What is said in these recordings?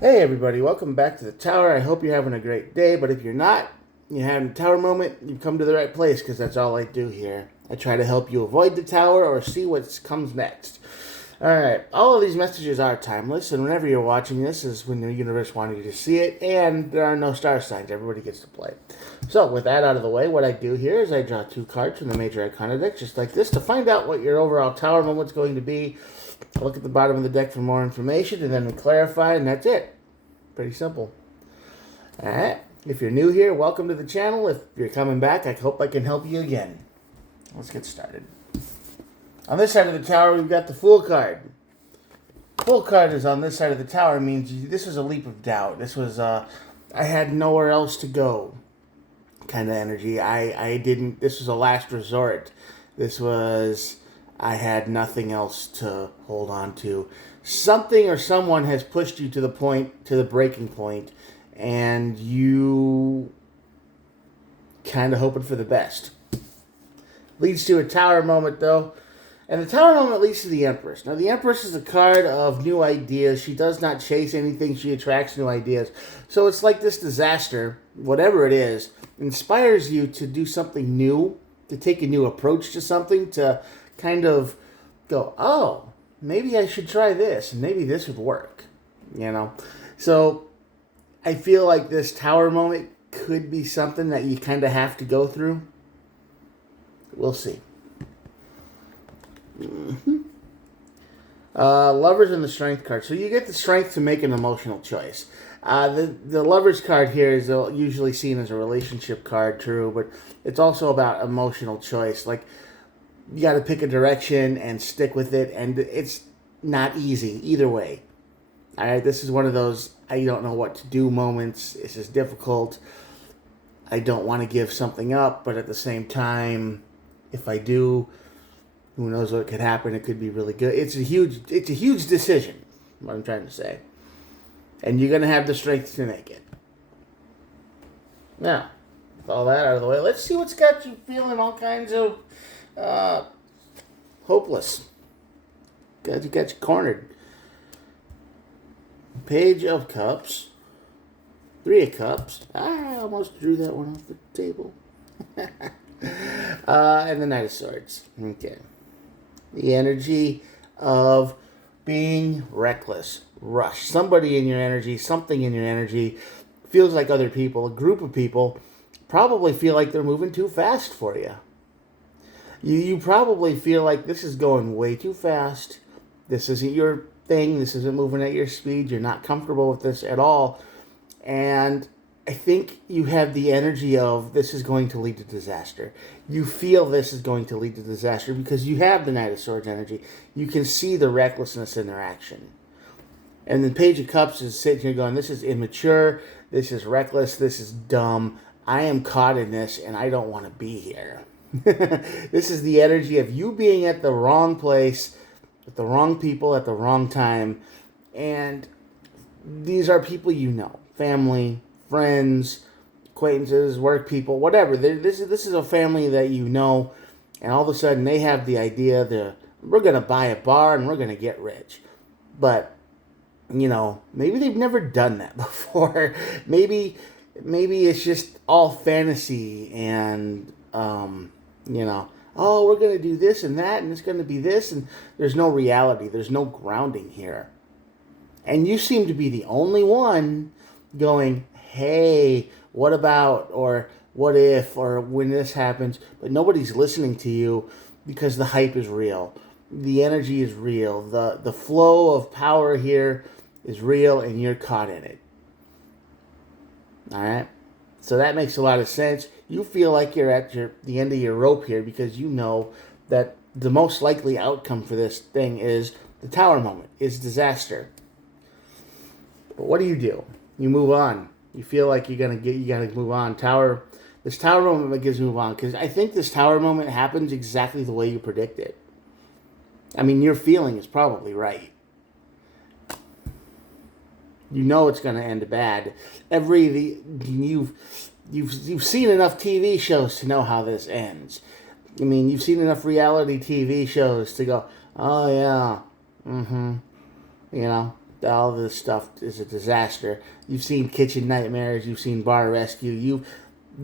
Hey everybody, welcome back to the tower. I hope you're having a great day, but if you're not, you're having a tower moment, you've come to the right place because that's all I do here. I try to help you avoid the tower or see what comes next. Alright, all of these messages are timeless, and whenever you're watching this is when the universe wanted you to see it, and there are no star signs. Everybody gets to play. So, with that out of the way, what I do here is I draw two cards from the Major Arcana deck, just like this, to find out what your overall tower moment's going to be. Look at the bottom of the deck for more information, and then we clarify, and that's it. Pretty simple. Alright, if you're new here, welcome to the channel. If you're coming back, I hope I can help you again. Let's get started. On this side of the tower, we've got the Fool card. Fool card is on this side of the tower, means this was a leap of doubt. This was, I had nowhere else to go kind of energy. I didn't, this was a last resort. This was, I had nothing else to hold on to. Something or someone has pushed you to the point, to the breaking point, and you kind of hoping for the best. Leads to a tower moment, though. And the tower moment leads to the Empress. Now, the Empress is a card of new ideas. She does not chase anything. She attracts new ideas. So it's like this disaster, whatever it is, inspires you to do something new, to take a new approach to something, to kind of go, oh, maybe I should try this, and maybe this would work, you know? So I feel like this tower moment could be something that you kind of have to go through. We'll see. Lovers and the Strength card. So you get the strength to make an emotional choice. The Lovers card here is usually seen as a relationship card, true, but it's also about emotional choice. Like, you got to pick a direction and stick with it, and it's not easy either way. All right, this is one of those I don't know what to do moments. This is difficult. I don't want to give something up, but at the same time, if I do, who knows what could happen? It could be really good. It's a huge decision. What I'm trying to say, and you're gonna have the strength to make it. Now, with all that out of the way, let's see what's got you feeling all kinds of hopeless. Got you cornered. Page of Cups. Three of Cups. I almost drew that one off the table. And the Knight of Swords. Okay. The energy of being reckless. Rush. Somebody in your energy, something in your energy feels like other people, a group of people, probably feel like they're moving too fast for you. You probably feel like this is going way too fast. This isn't your thing. This isn't moving at your speed. You're not comfortable with this at all. And I think you have the energy of this is going to lead to disaster. You feel this is going to lead to disaster because you have the Knight of Swords energy. You can see the recklessness in their action. And the Page of Cups is sitting here going, this is immature. This is reckless. This is dumb. I am caught in this and I don't want to be here. This is the energy of you being at the wrong place, with the wrong people at the wrong time. And these are people you know. Family, friends, acquaintances, work people, whatever. This is a family that you know. And all of a sudden they have the idea that we're going to buy a bar and we're going to get rich. But, you know, maybe they've never done that before. Maybe it's just all fantasy and, you know, oh, we're going to do this and that, and it's going to be this, and there's no reality. There's no grounding here. And you seem to be the only one going, hey, what about, or what if, or when this happens, but nobody's listening to you because the hype is real. The energy is real. The flow of power here is real, and you're caught in it. All right? So that makes a lot of sense. You feel like you're at the end of your rope here because you know that the most likely outcome for this thing is the tower moment, is disaster. But what do? You move on. You feel like you gotta move on. This tower moment gives you move on because I think this tower moment happens exactly the way you predict it. I mean, your feeling is probably right. You know it's going to end bad. You've seen enough TV shows to know how this ends. I mean, you've seen enough reality TV shows to go, oh yeah, you know, all this stuff is a disaster. You've seen Kitchen Nightmares, you've seen Bar Rescue,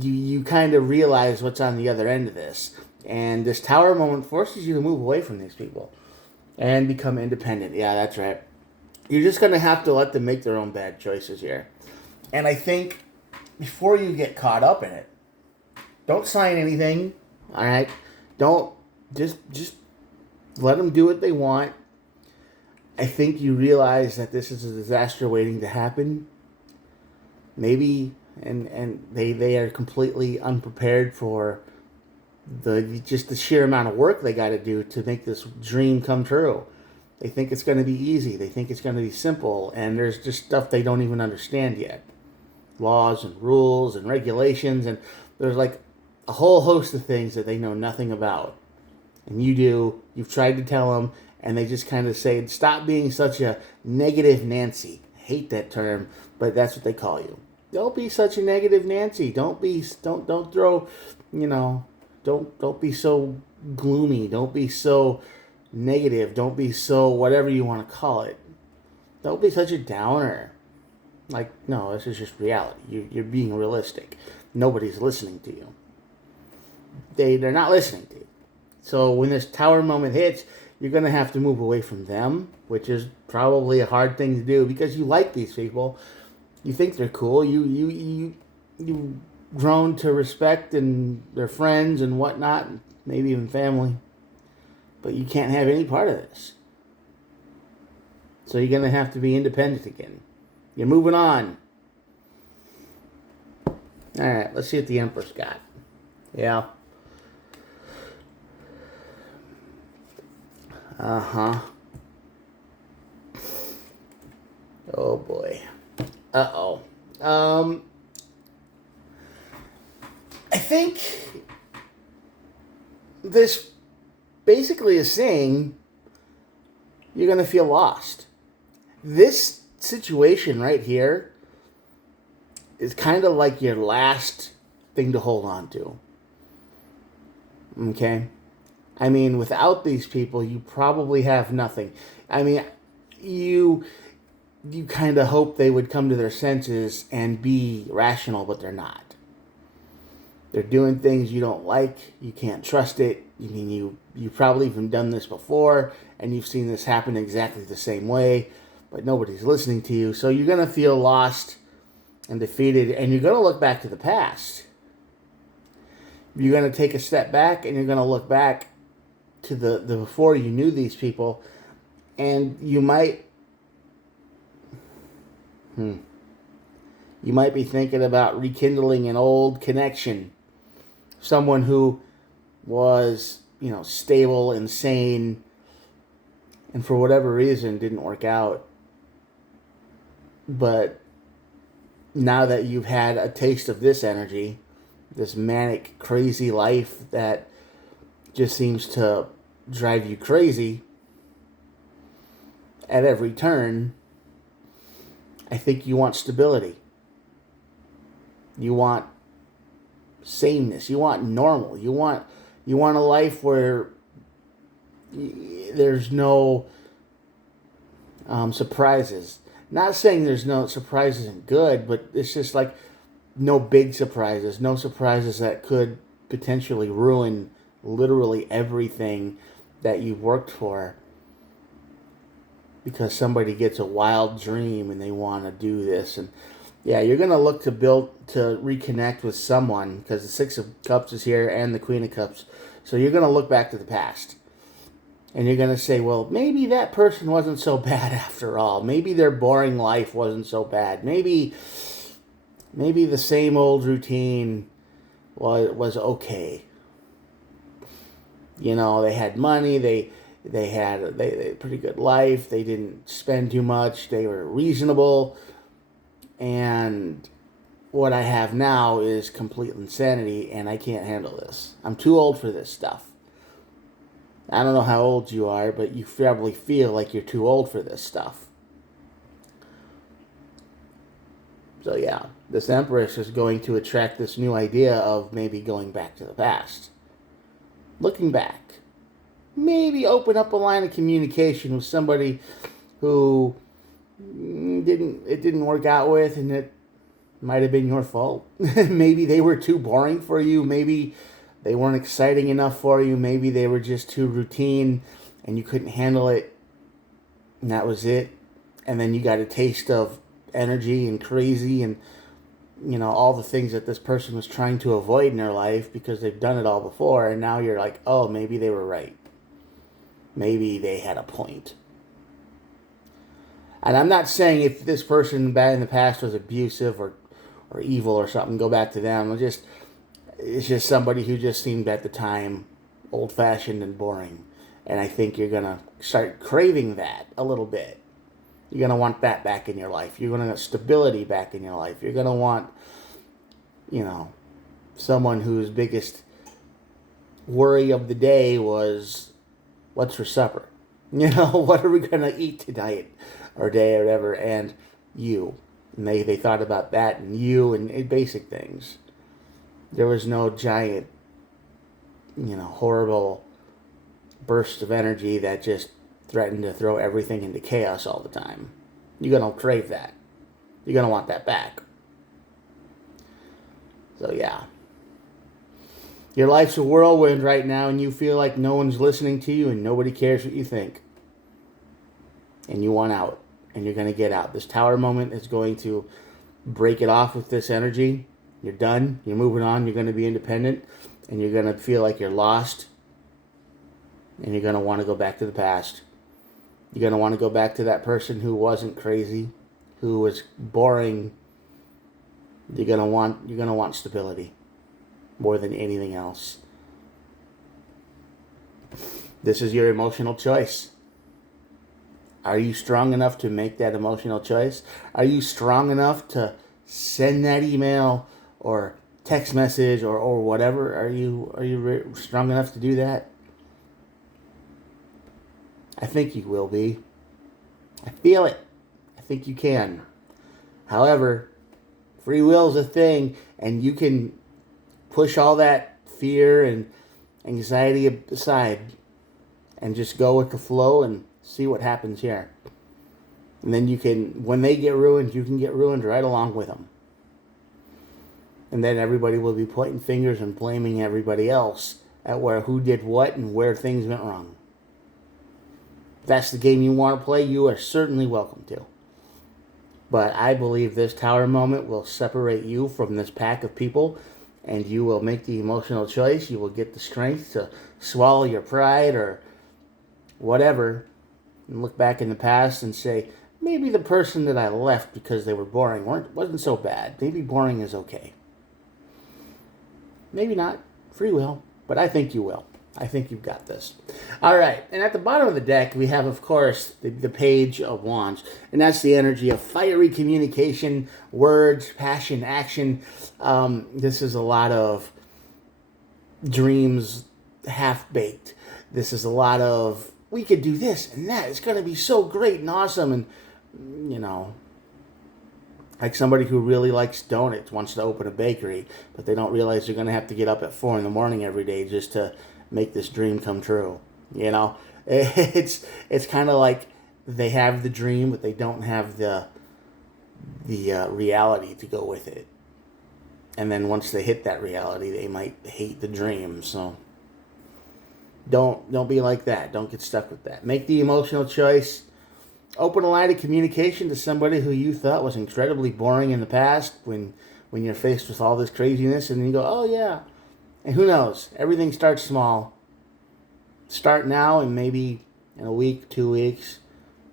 you kind of realize what's on the other end of this. And this tower moment forces you to move away from these people and become independent. Yeah, that's right. You're just going to have to let them make their own bad choices here. And I think before you get caught up in it, don't sign anything, all right? Don't, just let them do what they want. I think you realize that this is a disaster waiting to happen. Maybe, and they are completely unprepared for the sheer amount of work they got to do to make this dream come true. They think it's going to be easy. They think it's going to be simple, and there's just stuff they don't even understand yet. Laws and rules and regulations, and there's like a whole host of things that they know nothing about. And you do. You've tried to tell them, and they just kind of say, stop being such a negative Nancy. I hate that term, but that's what they call you. Don't be such a negative Nancy. Don't throw, don't be so gloomy. Don't be so negative. Don't be so whatever you want to call it. Don't be such a downer. Like, no, this is just reality. You're being realistic. Nobody's listening to you. They're not listening to you. So when this tower moment hits, you're going to have to move away from them, which is probably a hard thing to do because you like these people. You think they're cool. You grown to respect and their friends and whatnot, maybe even family. But you can't have any part of this. So you're going to have to be independent again. You're moving on. All right, let's see what the Empress got. Yeah. Uh-huh. Oh, boy. Uh-oh. I think this basically is saying you're going to feel lost. This situation right here is kind of like your last thing to hold on to. Okay? I mean, without these people, you probably have nothing. I mean, you kind of hope they would come to their senses and be rational, but they're not. They're doing things you don't like. You can't trust it. I mean, you've probably even done this before, and you've seen this happen exactly the same way, but nobody's listening to you. So you're going to feel lost and defeated, and you're going to look back to the past. You're going to take a step back, and you're going to look back to the before you knew these people, and you might be thinking about rekindling an old connection. Someone who was, stable and sane, and for whatever reason didn't work out. But now that you've had a taste of this energy, this manic, crazy life that just seems to drive you crazy at every turn, I think you want stability. You want sameness. You want normal. You want a life where there's no surprises. Not saying there's no surprises and good, but it's just like no big surprises. No surprises that could potentially ruin literally everything that you've worked for because somebody gets a wild dream and they want to do this. And yeah, you're going to look to reconnect with someone because the Six of Cups is here and the Queen of Cups. So you're going to look back to the past and you're going to say, well, maybe that person wasn't so bad after all. Maybe their boring life wasn't so bad. Maybe the same old routine was okay. They had money, they had a pretty good life, they didn't spend too much, they were reasonable, and what I have now is complete insanity, and I can't handle this. I'm too old for this stuff. I don't know how old you are, but you probably feel like you're too old for this stuff. So yeah, this Empress is going to attract this new idea of maybe going back to the past. Looking back, maybe open up a line of communication with somebody who didn't work out with, and it might have been your fault. Maybe they were too boring for you. Maybe they weren't exciting enough for you. Maybe they were just too routine and you couldn't handle it. And that was it. And then you got a taste of energy and crazy and, all the things that this person was trying to avoid in their life because they've done it all before. And now you're like, oh, maybe they were right. Maybe they had a point. And I'm not saying if this person back in the past was abusive or evil or something, go back to them. It's just somebody who just seemed at the time old-fashioned and boring. And I think you're going to start craving that a little bit. You're going to want that back in your life. You're going to want stability back in your life. You're going to want, someone whose biggest worry of the day was, what's for supper? What are we going to eat tonight or day or whatever? And you. And they thought about that and you and basic things. There was no giant, horrible burst of energy that just threatened to throw everything into chaos all the time. You're going to crave that. You're going to want that back. So, yeah. Your life's a whirlwind right now and you feel like no one's listening to you and nobody cares what you think. And you want out. And you're going to get out. This tower moment is going to break it off with this energy. You're done. You're moving on. You're going to be independent. And you're going to feel like you're lost. And you're going to want to go back to the past. You're going to want to go back to that person who wasn't crazy, who was boring. You're going to want stability more than anything else. This is your emotional choice. Are you strong enough to make that emotional choice? Are you strong enough to send that email or text message or whatever? Are you strong enough to do that? I think you will be. I feel it. I think you can. However, free will is a thing, and you can push all that fear and anxiety aside and just go with the flow and see what happens here. And then when they get ruined, you can get ruined right along with them. And then everybody will be pointing fingers and blaming everybody else at who did what and where things went wrong. If that's the game you want to play, you are certainly welcome to. But I believe this tower moment will separate you from this pack of people, and you will make the emotional choice. You will get the strength to swallow your pride or whatever, and look back in the past and say, maybe the person that I left because they were boring wasn't so bad. Maybe boring is okay. Maybe not. Free will. But I think you will. I think you've got this. All right. And at the bottom of the deck, we have, of course, the Page of Wands. And that's the energy of fiery communication, words, passion, action. This is a lot of dreams half-baked. This is a lot of, we could do this and that. It's going to be so great and awesome. And, like somebody who really likes donuts wants to open a bakery, but they don't realize they're going to have to get up at 4 a.m. every day just to make this dream come true. It's kind of like they have the dream, but they don't have the reality to go with it. And then once they hit that reality, they might hate the dream. So don't be like that. Don't get stuck with that. Make the emotional choice. Open a line of communication to somebody who you thought was incredibly boring in the past when you're faced with all this craziness, and then you go, oh yeah. And who knows? Everything starts small. Start now, and maybe in a week, 2 weeks,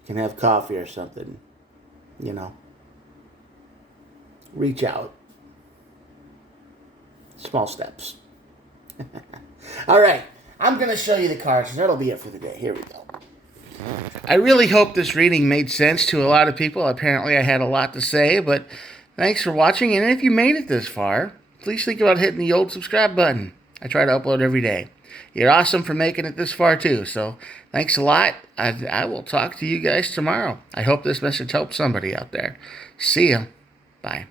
you can have coffee or something. Reach out. Small steps. All right. I'm going to show you the cards, and that'll be it for the day. Here we go. I really hope this reading made sense to a lot of people. Apparently I had a lot to say, but thanks for watching. And if you made it this far, please think about hitting the old subscribe button. I try to upload every day. You're awesome for making it this far too. So thanks a lot. I will talk to you guys tomorrow. I hope this message helps somebody out there. See ya. Bye.